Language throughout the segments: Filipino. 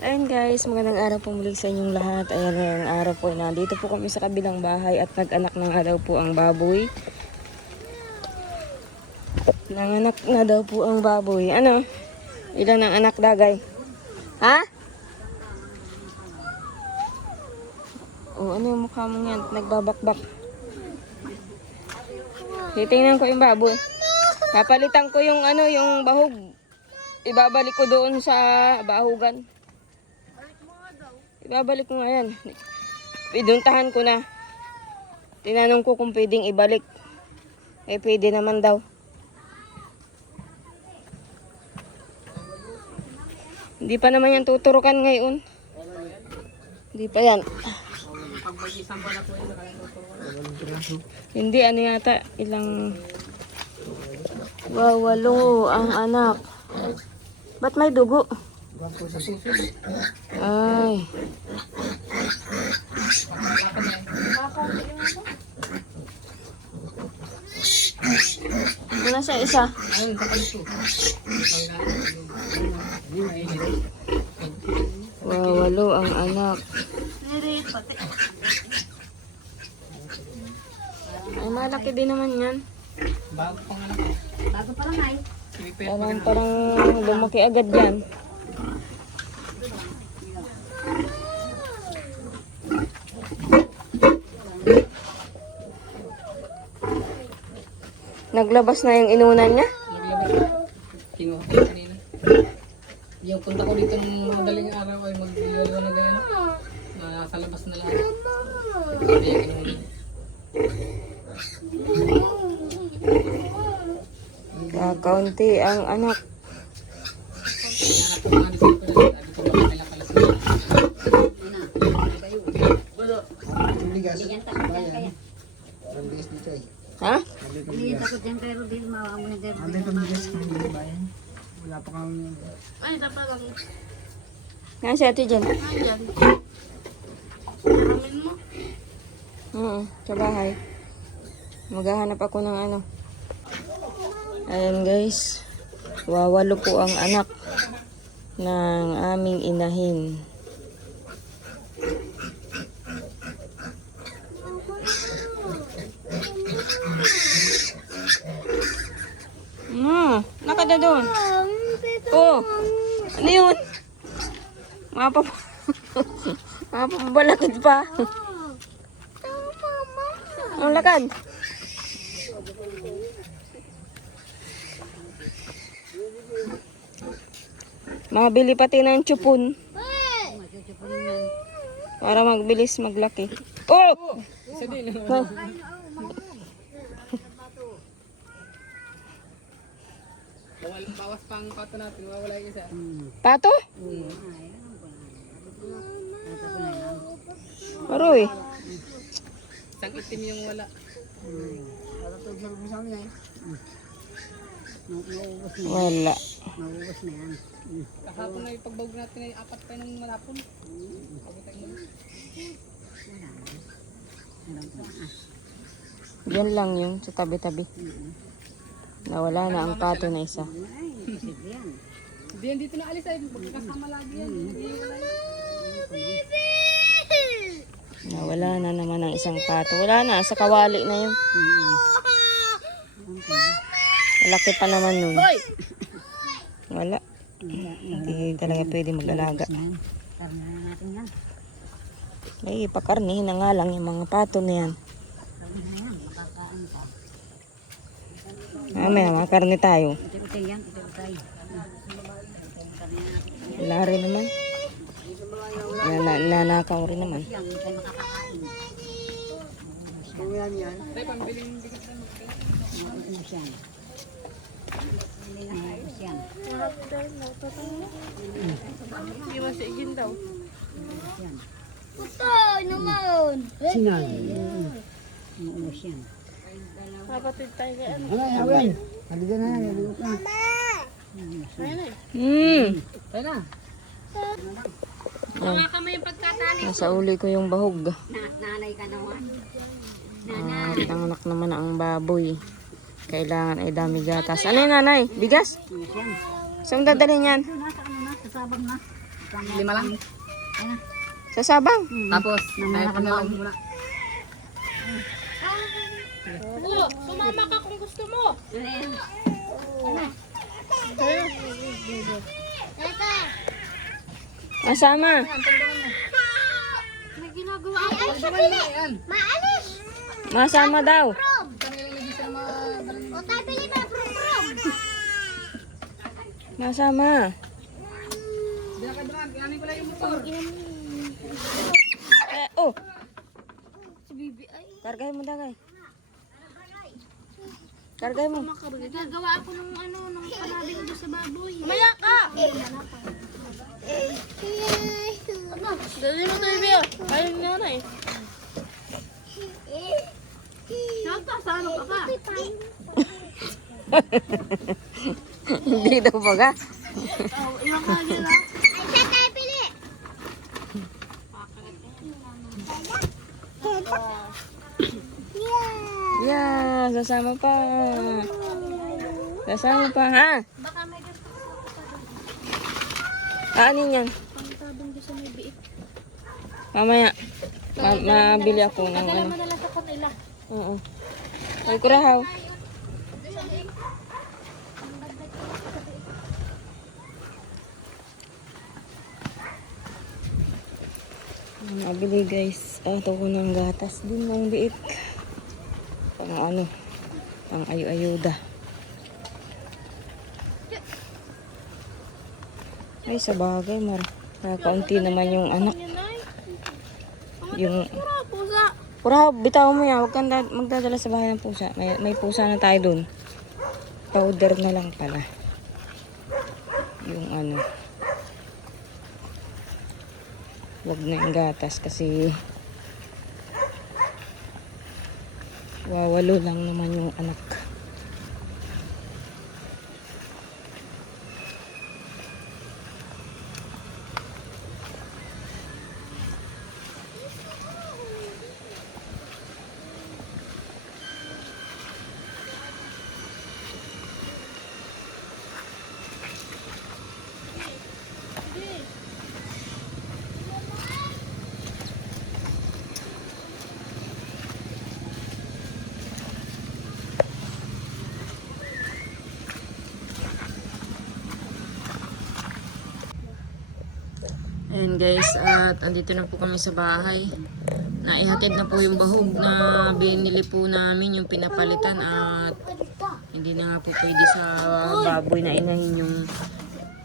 Ayun guys, magandang araw po muli sa inyong lahat. Ayan, ngayong araw po, nandito po kami sa kabilang bahay at nag-anak na nga daw po ang baboy. Nanganak na daw po ang baboy. Ano? Ilan ang anak, Dagay? Ha? O, ano yung mukha mo yan? Nagbabakbak. Titingnan ko yung baboy. Papalitan ko yung ano, yung bahog. Ibabalik ko doon sa bahugan. Ibabalik ko nga yan. Iduntahan ko na. Tinanong ko kung pwedeng ibalik. Eh, pwede naman daw. Hindi pa naman yan tuturukan ngayon. Hindi pa yan. Hindi, ano yata, ilang... Wow, 8 ang anak. Ba't may dugo? Ay. Muna sa isa. Wow, 8 ang anak. Ay, malaki din naman yan. Bago pang anak. Bago pa lang ay. Parang lumaki agad yan. Naglabas na yung inunan niya? Naglabas. Kinuha ko kanina. Yung punta ko dito ng madaling araw ay mag-iwala na ganyan. Nasa labas na lang. Kaya kinuha. Kakaunti ang anak. Ha? Wala pa kang... Ay, dapat lang. Nga si ate dyan? Ayan. Amin mo. Sa bahay. Maghahanap ako ng ano. Ayan guys. 8 po ang anak ng aming inahin. Nakada doon. Oh, ano yun? Mapapabalakid pa. Ang lakad. Mabili pati ng tsupon. Para magbilis maglaki. Oh! Isa din. Bawas pang pato natin. Wawala yung isa. Pato? Aroy. Isang itim yung wala. Wala. Kahapon na ipagbawag natin ay 4 pa ng malapon. Diyan lang yung sa tabi-tabi. Nawala na ang pato na isa. Hindi yan dito na alis ay magkakasama lagi yan. Nawala na naman ang isang pato. Wala na, sa kawali na yun. Malaki pa naman nun. Wala. Hindi talaga pwede mag-alaga. Ay, pakarnihin na nga lang yung mga pato na yan. May makarni tayo. Wala rin naman. Nanakaw rin naman. Tay, pambiling bigas na Iwan si Igin daw. Putoy naman! Sinan. Kapatid tayo kay ano. Halika na. Ayun eh. Tayo na. Mga kamay yung pagkatali. Nasa uli ko yung bahog. Nanay ka naman. At nanganak naman ang baboy. Kailangan ay dami gatas. Ano yun, nanay? Bigas? Saan dadalhin yan? Nasa ano na, sa sabang na. 5 lang. Sa Sabang. Tapos, tayo pa na lang muna. Oo, sumama ka kung gusto mo. Masama. May ginagawa ako. Ayan. Maalis! Masama daw. O tayo pili ba? Prom! Masama. Oh. Si Bibi ay. Kargay mo, dagay. Kargay mo. Nagagawa ako ng nung panabing doon sa baboy. Maya ka! Dali mo tayo, Bea. Ayaw niya na eh. Santa, saan ka pa? Hindi daw baga. Ilang ka nila? Ay, saan tayo pili? Yeah, sasama pa. Sasama pa, ha? Baka may gusto ko Aanin yan. pangtabong doon sa may biik. Mamaya. Mabili ako ng ano. Madala sa kanila. Oo. Ay, kurahaw. Nabili guys. Ito ko ng gatas din ng biik. Pang ano. Pang ayu-ayuda. Ay, sa bagay, kaunti naman yung anak. Yung Pusa. pura, bitaw mo yan. Huwag kang magdadala sa bahay ng pusa. May pusa na tayo dun. Powder na lang pala. Yung ano. Huwag na yung gatas kasi wawalo lang naman yung anak. Ayan guys, at andito na po kami sa bahay. Naihatid na po yung bahog na binili po namin, yung pinapalitan, at hindi na nga po pwede sa baboy na inahin yung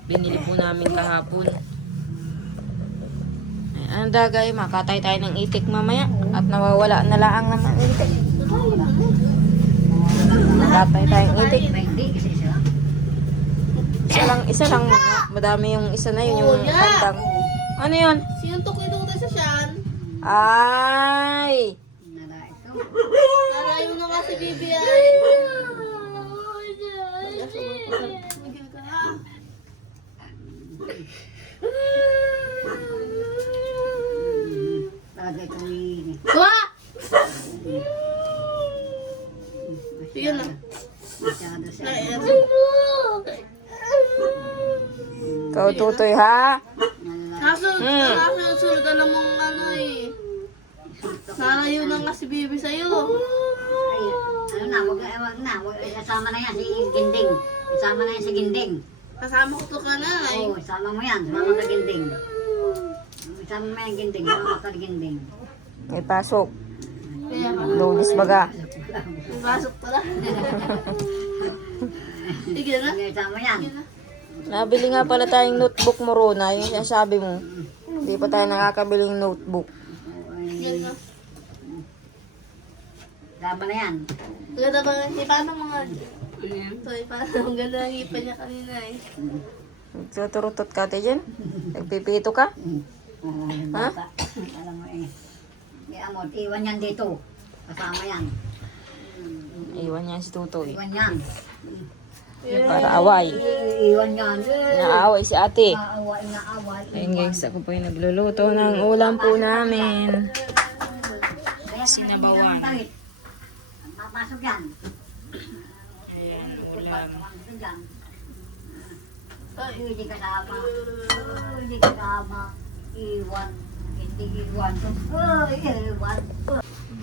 binili po namin kahapon. Ayan dagay, makatay tayo ng itik mamaya at nawawala na laang naman itik. Makatay tayong itik. Isa lang muna. Madami yung isa na yun, yung kantang. Ano yun? Sinuntok ito tayo sa siyan. Ay! Nalayo na nga si Bibi ay. Magil ka ha. Kuha! Sige na. Ikaw tutoy ha? Nasunod ka na mong ano eh. Nalayo na nga si Bibi sa'yo. Ano na, wag na. Isama na yan si Ginding. Isama na yan si Ginding. Kasama ko to ka na eh. Oo, isama mo yan. Isama ka Ginding. Isama mo yan Ginding. Isama ka Ginding. May pasok. Kaya ka. Lunis baga. May pasok pala. Sige na. Isama yan. Sige na. Nabili nga pala tayong notebook mo, Rona. Yung sinasabi mo. Hindi pa tayo nakakabiling notebook. Sige na. Isama na yan. Ganda ba nga? Paano mga... Ito eh, paano? Ang ganda ng ipan niya kanina eh. Tuturutot ka tayo dyan? Nagpipito ka? Ha? Alam mo eh. Amot, iwan yan dito. Kasama yan. Iwan niya si Tutoy. Iwan yan. Para away. Iwan yan. Naaway si ate. Naaway. Ayun guys, ako po yung nagluluto ng ulam po namin. Sinabawan. Papasok yan. Ayan, ulam. Papasok yan. Hindi kasama. Hindi kasama. mama, iwan, hindi iwan. Iwan.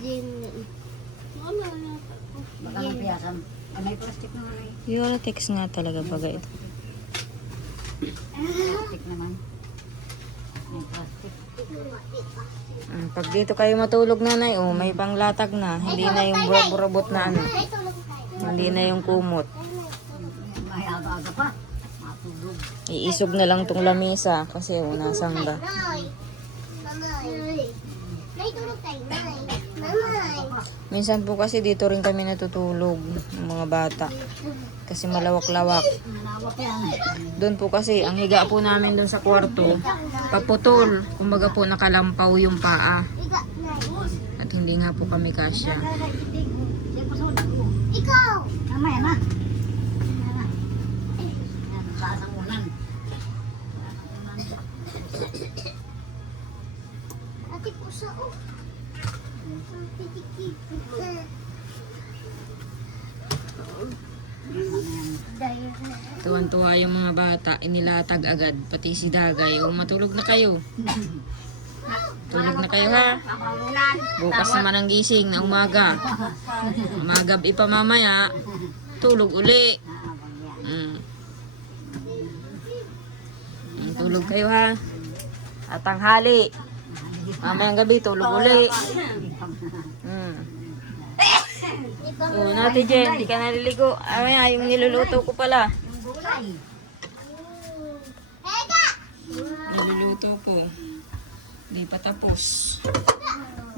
Jin. Wala na. Baka mapiyasan. May plastic naman eh. Eurotex nga talaga bagay ito. Plastic naman. May plastic. Pag dito kayo matulog nanay, oh, may panglatag na. Hindi na yung burabot na ano. Hindi na yung kumot. May aga-aga pa. Matulog. Iisog na lang tong lamesa kasi oh, nasangga. Minsan po kasi dito rin kami natutulog ng mga bata. Kasi malawak-lawak. Malawak yan. Doon po kasi, ang higa po namin doon sa kwarto, paputol. Kumbaga po nakalampaw yung paa. At hindi nga po kami kasya. Ikaw! Mamaya na. Sasangunan. Ate pusa, oh. Pitikip. Tuwan-tuwa yung mga bata, inilatag agad, pati si Dagay. O matulog na kayo. Tulog na kayo ha. Bukas naman ang gising na umaga. Umagabi pa mamaya, tulog uli. Tulog kayo ha. At tanghali. Mamayang gabi, tulog uli. Oo, Nati Jen, di ka naliligo. Ay, yung niluluto ko pala. Niluluto ko. Hindi pa tapos.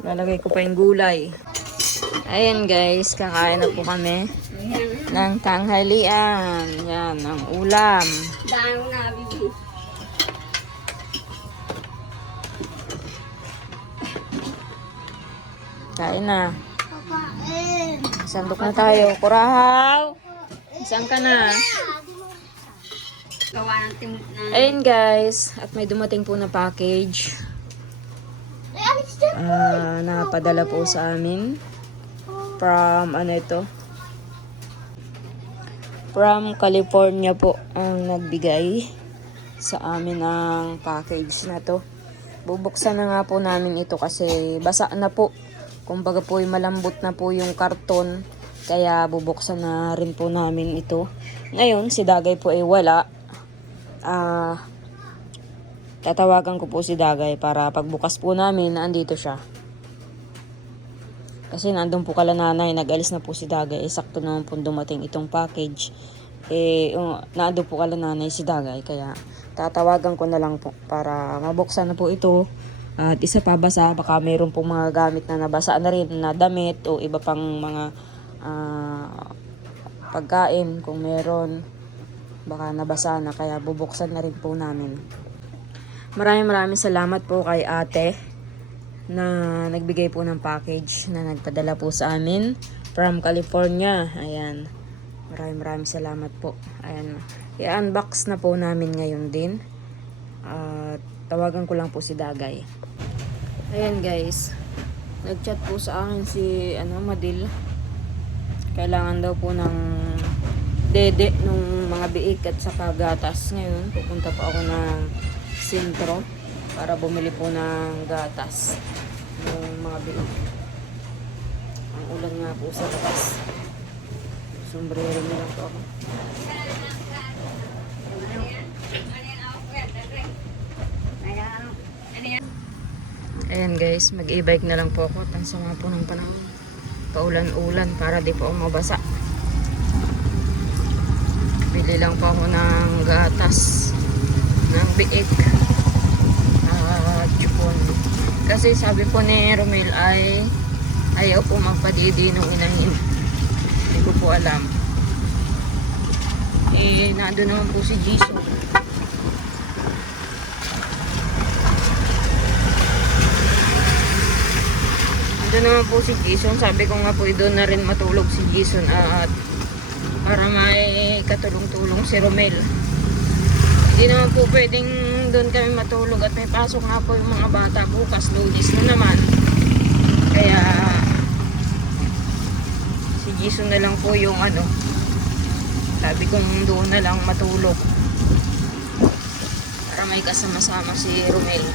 Lalagay ko pa yung gulay. Ayan guys, kakain na po kami ng tanghalian. Yan, ang ulam. Dahil nga, bibi. Kain na. Kakain. Sandok na tayo. Kurahaw! Saan ka na? Gawa ng Ayun guys, at may dumating po na package. Napadala po sa amin. From, ano ito? From California po ang nagbigay sa amin ng package na to. Bubuksan na nga po namin ito kasi basa na po. Kumbaga po malambot na po yung karton. Kaya bubuksan na rin po namin ito. Ngayon, si Dagay po ay wala. Tatawagan ko po si Dagay para pagbukas po namin, andito siya. Kasi nandun po kala nanay, nag-alis na po si Dagay. Sakto naman po dumating itong package. Nandun po kala nanay si Dagay. Kaya tatawagan ko na lang po para mabuksan na po ito. At isa pa basa, baka mayroon pong mga gamit na nabasa na rin na damit o iba pang mga pagkain kung meron. Baka nabasa na, kaya bubuksan na rin po namin. Maraming salamat po kay ate na nagbigay po ng package na nagpadala po sa amin from California. Ayan. Maraming salamat po. Ayan. I-unbox na po namin ngayon din. At tawagan ko lang po si Dagay. Ayan guys. Nag-chat po sa akin si Madil. Kailangan daw po ng dede nung mga biik at saka gatas. Ngayon, pupunta pa ako ng sentro para bumili po ng gatas ng mga biik. Ang ulan nga po sa labas. Sombrero na lang po ako. Ayan guys, mag-e-bike na lang po ako at ang sama po ng panahon. Paulan-ulan para di po ako mabasa. Bili lang po ako ng gatas ng biik at chupon. Kasi sabi po ni Romel ay ayaw po magpadidi nung inahin. Hindi ko po alam. Nandun naman po si Jisoo. Nandun naman po si Jason. Sabi ko nga po doon na rin matulog si Jason at para may katulong-tulong si Romel. Hindi naman po pwedeng doon kami matulog at may pasok nga po yung mga bata bukas. Lunes na naman. Kaya si Jason na lang po yung sabi ko doon na lang matulog para para may kasama-sama si Romel.